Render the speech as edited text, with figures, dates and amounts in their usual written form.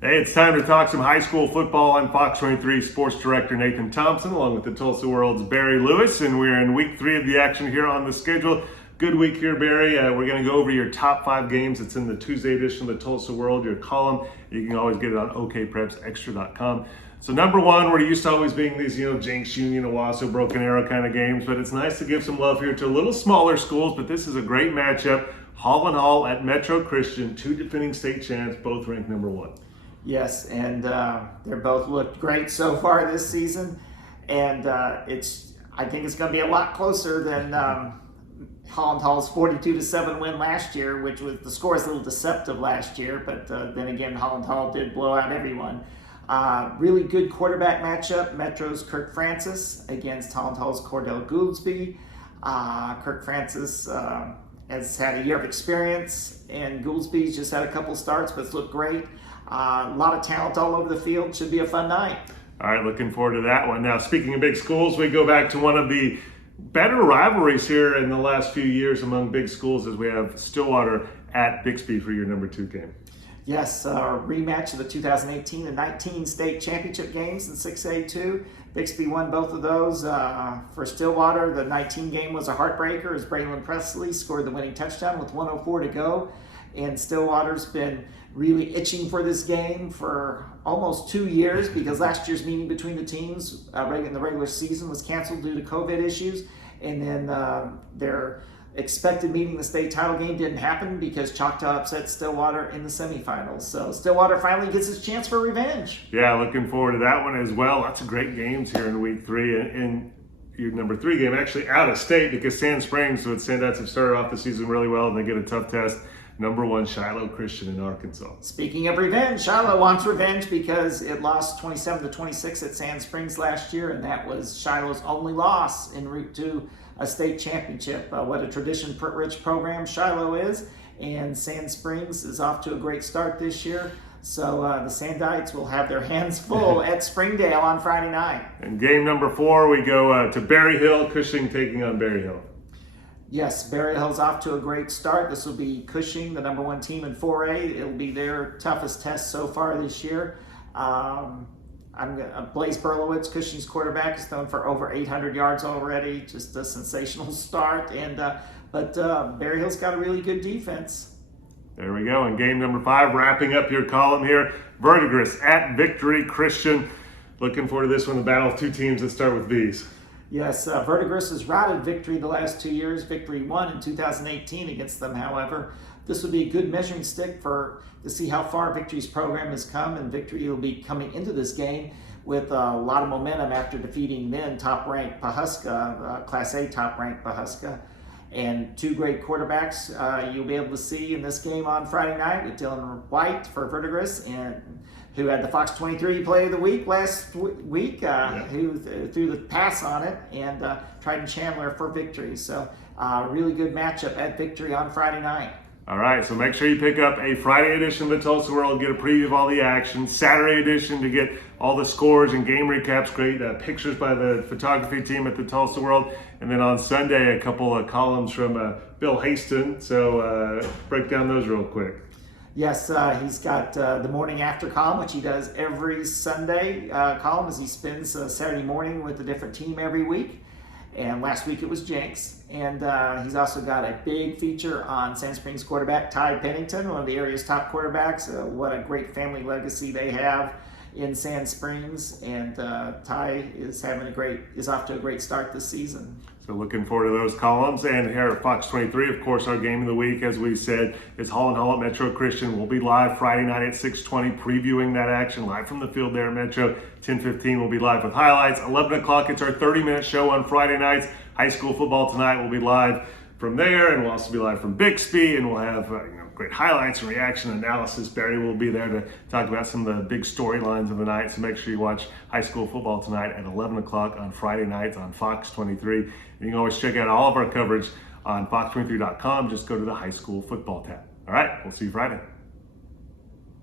Hey, it's time to talk some high school football. I'm Fox 23 Sports Director Nathan Thompson, along with the Tulsa World's Barry Lewis, and we're in week 3 of the action here on the schedule. Good week here, Barry. We're going to go over your top 5 games. It's in the Tuesday edition of the Tulsa World, your column. You can always get it on okprepsextra.com. So number 1, we're used to always being these, Jenks, Union, Owasso, Broken Arrow kind of games, but it's nice to give some love here to a little smaller schools, but this is a great matchup. Holland Hall at Metro Christian, 2 defending state champs, both ranked number 1. Yes, and they're both looked great so far this season, and I think it's going to be a lot closer than Holland Hall's 42-7 win last year, which was the score is a little deceptive last year, but then again, Holland Hall did blow out everyone. Really good quarterback matchup. Metro's Kirk Francis against Holland Hall's Cordell Gouldsby. Kirk Francis has had a year of experience, and Gouldsby's just had a couple starts, but it's looked great. A lot of talent all over the field. Should be a fun night. All right, looking forward to that one. Now, speaking of big schools, we go back to one of the better rivalries here in the last few years among big schools as we have Stillwater at Bixby for your number 2 game. Yes, a rematch of the 2018 and 19 state championship games in 6A2. Bixby won both of those. For Stillwater, the 19 game was a heartbreaker as Braylon Presley scored the winning touchdown with 1:04 to go. And Stillwater's been really itching for this game for almost 2 years because last year's meeting between the teams in the regular season was canceled due to COVID issues. And then their expected meeting, the state title game, didn't happen because Choctaw upset Stillwater in the semifinals. So Stillwater finally gets his chance for revenge. Yeah, looking forward to that one as well. Lots of great games here in week 3. And your number 3 game actually out of state because Sand Springs with Sandats have started off the season really well and they get a tough test. Number 1, Shiloh Christian in Arkansas. Speaking of revenge, Shiloh wants revenge because it lost 27-26 at Sand Springs last year, and that was Shiloh's only loss en route to a state championship. What a tradition-rich program Shiloh is, and Sand Springs is off to a great start this year. So the Sandites will have their hands full at Springdale on Friday night. And game number 4, we go to Berry Hill, Cushing taking on Berry Hill. Yes, Berry Hill's off to a great start. This will be Cushing, the number 1 team in 4A. It'll be their toughest test so far this year. Blaze Berlowitz, Cushing's quarterback, is thrown for over 800 yards already. Just a sensational start. But Berry Hill's got a really good defense. There we go. And game number 5, wrapping up your column here, Verdigris at Victory Christian. Looking forward to this one, the battle of 2 teams that start with V's. Yes, Verdigris has routed Victory the last 2 years. Victory won in 2018 against them, however. This would be a good measuring stick to see how far Victory's program has come, and Victory will be coming into this game with a lot of momentum after defeating then top-ranked Pawhuska, Class A top-ranked Pawhuska. And 2 great quarterbacks you'll be able to see in this game on Friday night with Dylan White for Verdigris, and who had the Fox 23 play of the week last week, who threw the pass on it, and Triton Chandler for Victory. So really good matchup at Victory on Friday night. All right, so make sure you pick up a Friday edition of the Tulsa World, get a preview of all the action, Saturday edition to get all the scores and game recaps, great pictures by the photography team at the Tulsa World, and then on Sunday, a couple of columns from Bill Haston, so break down those real quick. Yes, he's got the morning after column, which he does every Sunday column as he spends Saturday morning with a different team every week. And last week it was Jenks. And he's also got a big feature on Sand Springs quarterback Ty Pennington, one of the area's top quarterbacks. What a great family legacy they have in Sand Springs. And Ty is off to a great start this season. So looking forward to those columns. And here at Fox 23, of course, our game of the week, as we said, is Holland Hall at Metro Christian. We'll be live Friday night at 6:20, previewing that action live from the field there at Metro. 10:15, we'll be live with highlights. 11 o'clock, it's our 30-minute show on Friday nights. High school football tonight will be live from there, and we'll also be live from Bixby, and we'll have great highlights and reaction analysis. Barry will be there to talk about some of the big storylines of the night, so make sure you watch high school football tonight at 11 o'clock on Friday nights on Fox 23. And you can always check out all of our coverage on fox23.com. Just go to the high school football tab. All right, we'll see you Friday.